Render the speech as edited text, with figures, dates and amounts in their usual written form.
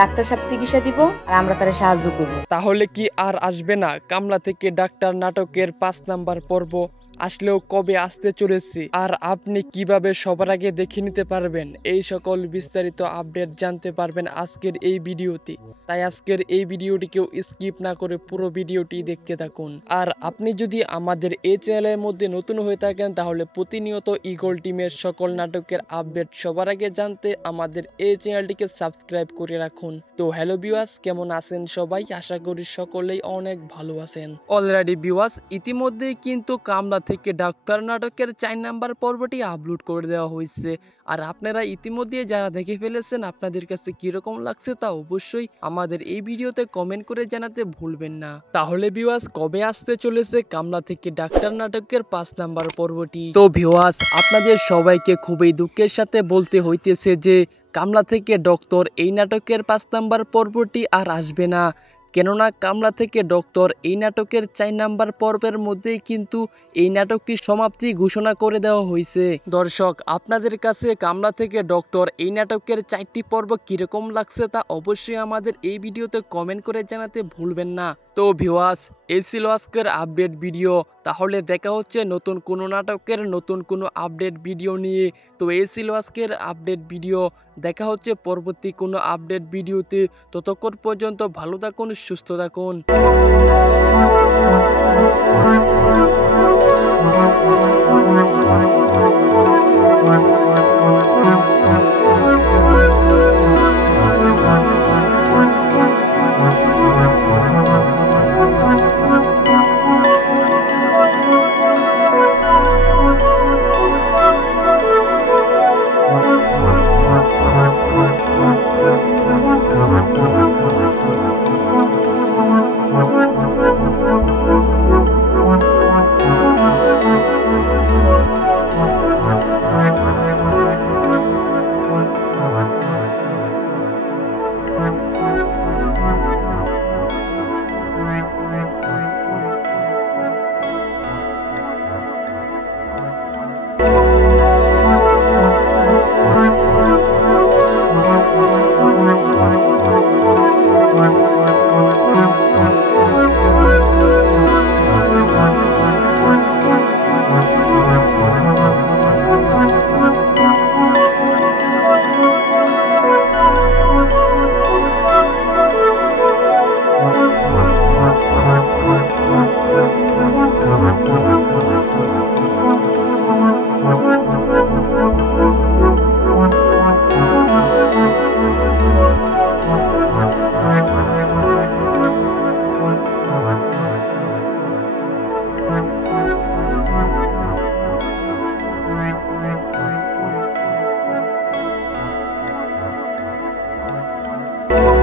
Doctor সাহেব চিকিৎসা দিব আর আমরা তারে সাহায্য করব। তাহলে কি আর আসবে না কামলা থেকে ডাক্তার নাটকের 5 নাম্বার পর্ব? আসলেও কবে আসতে চলেছে আর আপনি কিভাবে সবার আগে দেখে নিতে পারবেন এই সকল বিস্তারিত আপডেট জানতে পারবেন আজকের এই ভিডিওতে। তাই আজকের এই ভিডিওটিকেও স্কিপ না করে পুরো ভিডিওটি দেখতে থাকুন। আর আপনি যদি আমাদের এই চ্যানেলের মধ্যে নতুন হয়ে থাকেন তাহলে প্রতিনিয়ত ইগল টিমের সকল নাটকের আপডেট সবার আগে জানতে আমাদের এই চ্যানেলটিকে সাবস্ক্রাইব করে রাখুন। তো হ্যালো ভিউয়ার্স, কেমন আছেন সবাই? আশা করি সকলেই অনেক ভালো আছেন। অলরেডি ভিউয়ার্স, ইতিমধ্যেই কিন্তু কামলা থেকে ডাক্তার নাটকের 4 নাম্বার পর্বটি আপলোড করে দেওয়া হয়েছে। আর আপনারা ইতিমধ্যে যারা দেখে ফেলেছেন আপনাদের কাছে কিরকম লাগছে তা অবশ্যই আমাদের এই ভিডিওতে কমেন্ট করে জানাতে ভুলবেন না। তাহলে ভিউয়ার্স, কবে আসতে চলেছে কামলা থেকে ডাক্তার নাটকের 5 নাম্বার পর্বটি? তো ভিউয়ার্স, আপনাদের সবাইকে খুবই দুঃখের সাথে বলতে হইতেছে যে কামলা থেকে ডক্টর এই নাটকের 5 নাম্বার পর্বটি আর আসবে না। কেননা কামলা থেকে ডক্টর এই নাটকের 4 নাম্বার পর্বের মধ্যেই কিন্তু এই নাটকটির সমাপ্তি ঘোষণা করে দেওয়া হয়েছে। দর্শক, আপনাদের কাছে কামলা থেকে ডক্টর এই নাটকের 4টি পর্ব কিরকম লাগছে তা অবশ্যই আমাদের এই ভিডিওতে কমেন্ট করে জানাতে ভুলবেন না। তো ভিউয়ার্স, এই ছিল আজকের আপডেট ভিডিও। তাহলে দেখা হচ্ছে নতুন কোনো নাটকের নতুন কোনো আপডেট ভিডিও নিয়ে। তো এই ছিল আজকের আপডেট ভিডিও। দেখা হচ্ছে পরবর্তী কোনো আপডেট ভিডিওতে। ততক্ষণ পর্যন্ত ভালো থাকুন, সুস্থ থাকুন। you